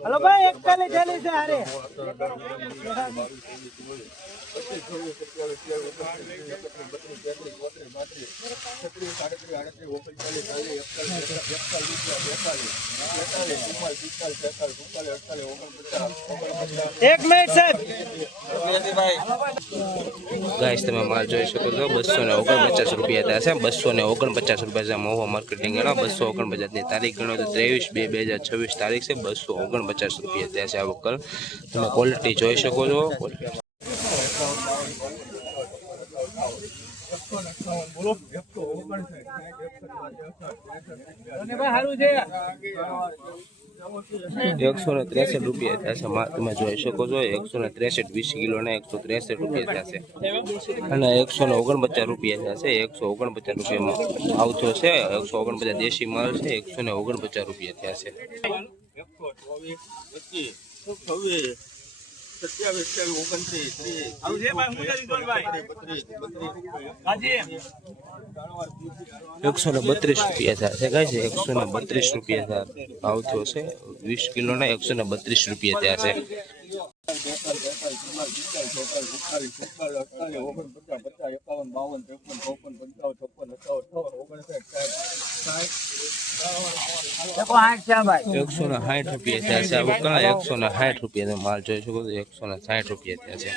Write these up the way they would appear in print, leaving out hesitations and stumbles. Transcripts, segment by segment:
hello भाई एक चले चले से आ रहे एक मिनट सर गाइस તમે માલ જોઈ શકો છો 249 રૂપિયા થયા છે 249 રૂપિયા છે મોહો માર્કેટિંગ એના 249 ની તારીખ ગણો તો 23/2/2026 તારીખ છે 249 રૂપિયા થયા છે આ વકલ તમે ક્વોલિટી જોઈ શકો છો બોલો 163 રૂપિયા થયા છે તમે જોઈ શકો છો 163 20 કિલો ને 163 રૂપિયા થયા છે અને 149 રૂપિયા થયા છે 149 રૂપિયામાં આવતો છે 149 દેશી માલ છે 149 રૂપિયા થયા છે 132 રૂપિયા થયા છે ગાઈસ 132 રૂપિયા આવતો છે 20 કિલો ના 132 રૂપિયા થયા છે 160 રૂપિયા થયા છે આ 160 રૂપિયા માલ જોઈ શકો છો 160 રૂપિયા થયા છે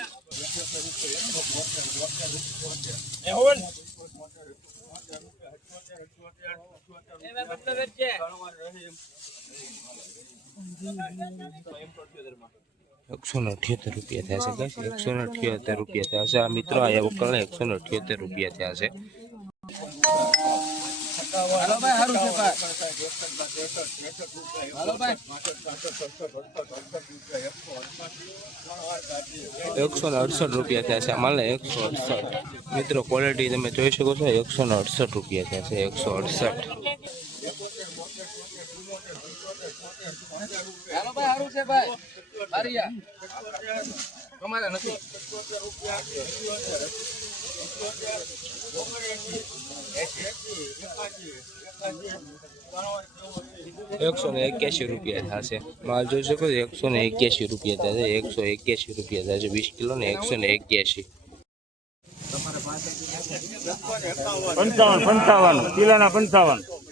178 રૂપિયા થયા છે ગાઈસ 178 રૂપિયા થયા છે આ મિત્રો આ વકલ 178 રૂપિયા થયા છે हेलो भाई हारू से भाई हेलो भाई 168 રૂપિયા થયા છે માલ 168 મિત્રો ક્વોલિટી તમે જોઈ શકો છો 168 રૂપિયા થયા છે 168 हेलो भाई हारू से भाई आरिया તમારે નથી 181 રૂપિયા થશે માલ જોઈ શકો 181 રૂપિયા થશે 181 રૂપિયા થશે 20 કિલો ને 181 55 કિલોના 55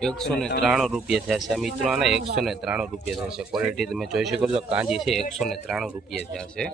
193 રૂપિયા થશે મિત્રો આના 193 રૂપિયા થશે ક્વોલિટી તમે જોઈ શકો છો કાંજી છે 193 રૂપિયા થશે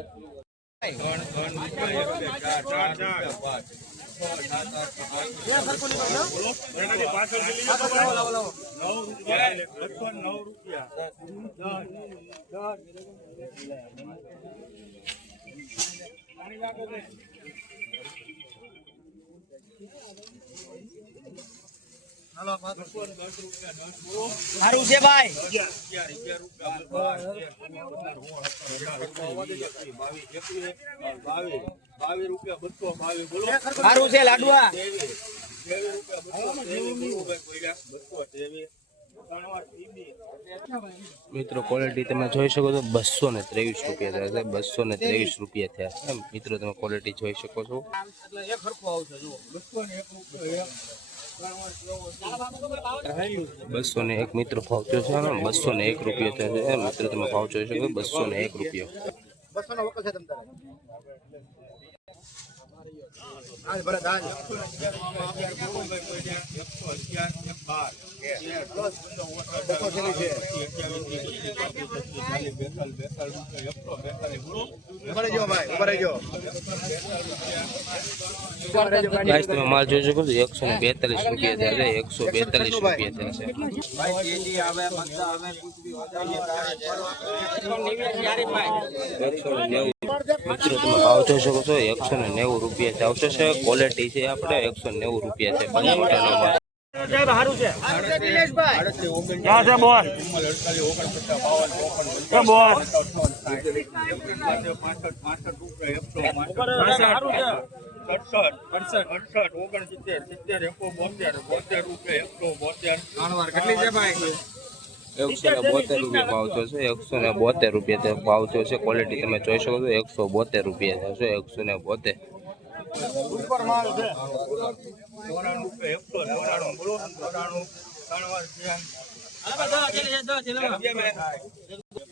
हारू से भाई हारू से लाडवा મિત્રો ક્વોલિટી તમે જોઈ શકો છો 223 રૂપિયા થયા છે 223 રૂપિયા થયા છે મિત્રો તમે ક્વોલિટી જોઈ શકો છો એટલે એક હરખો આવશે જુઓ 201 મિત્રો ભાવ થયો છે 201 રૂપિયા થયા છે મિત્રો તમે ભાવ જોઈ શકો 201 રૂપિયા 200 નો વકલ છે તમ તારે ગાઈસ તમે માલ જોઈ શકો છો 142 રૂપિયા થયા છે 142 રૂપિયા થયા છે મિત્રો તમે ભાવ જોઈ શકો છો 190 રૂપિયા આવશે છે ક્વોલિટી છે આપણે 190 રૂપિયા છે બનાવવાનો માલ ક્યાં છે બોલ એ બોલ રૂપિયા ભાવ થયો છે 172 રૂપિયા ભાવ થયો છે ક્વોલિટી તમે જોઈ શકો છો 172 રૂપિયા થશે 172 ઉપર માલ છે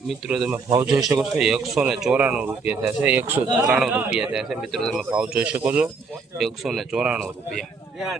મિત્રો તમે ભાવ જોઈ શકો છો 194 રૂપિયા થશે 193 રૂપિયા થશે મિત્રો તમે ભાવ જોઈ શકો છો 194 રૂપિયા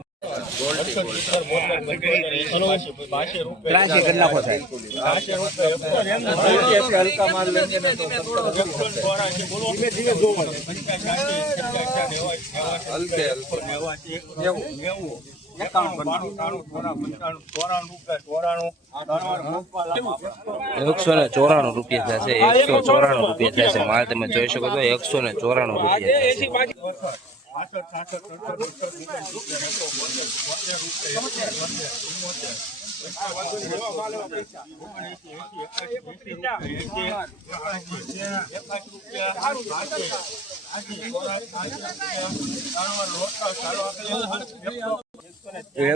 ₹194 રૂપિયા થશે 194 રૂપિયા થશે માલ તમે જોઈ શકો છો 194 રૂપિયા થશે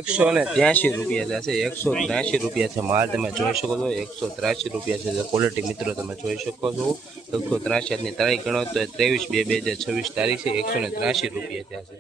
₹183 રૂપિયા થશે 183 રૂપિયા છે માલ તમે જોઈ શકો છો 183 રૂપિયા છે ક્વોલિટી મિત્રો તમે જોઈ શકો છો 183 ની તારીખ ગણો તો 23/2/2026 તારીખ છે 183 રૂપિયા થયા છે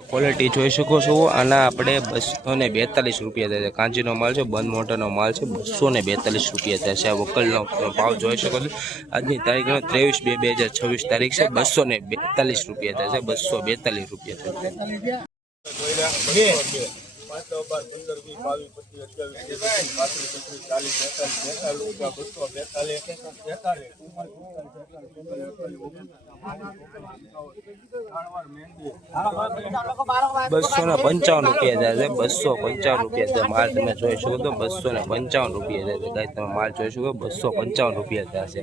ક્વોલિટી જોઈ શકો છો આના આપણે 242 રૂપિયા થાય છે કાંચીનો માલ છે બંધ મોટરનો માલ છે 242 રૂપિયા થાય છે આ વકલનો ભાવ જોઈ શકો છો આજની તારીખ 23/2/2026 તારીખ છે 242 રૂપિયા થાય છે 242 રૂપિયા થાય છે ₹255 રૂપિયા થાય છે 255 રૂપિયા છે માલ તમે જોઈ શકો તો 255 રૂપિયા થાય છે તમે માલ જોઈ શકો 255 રૂપિયા થશે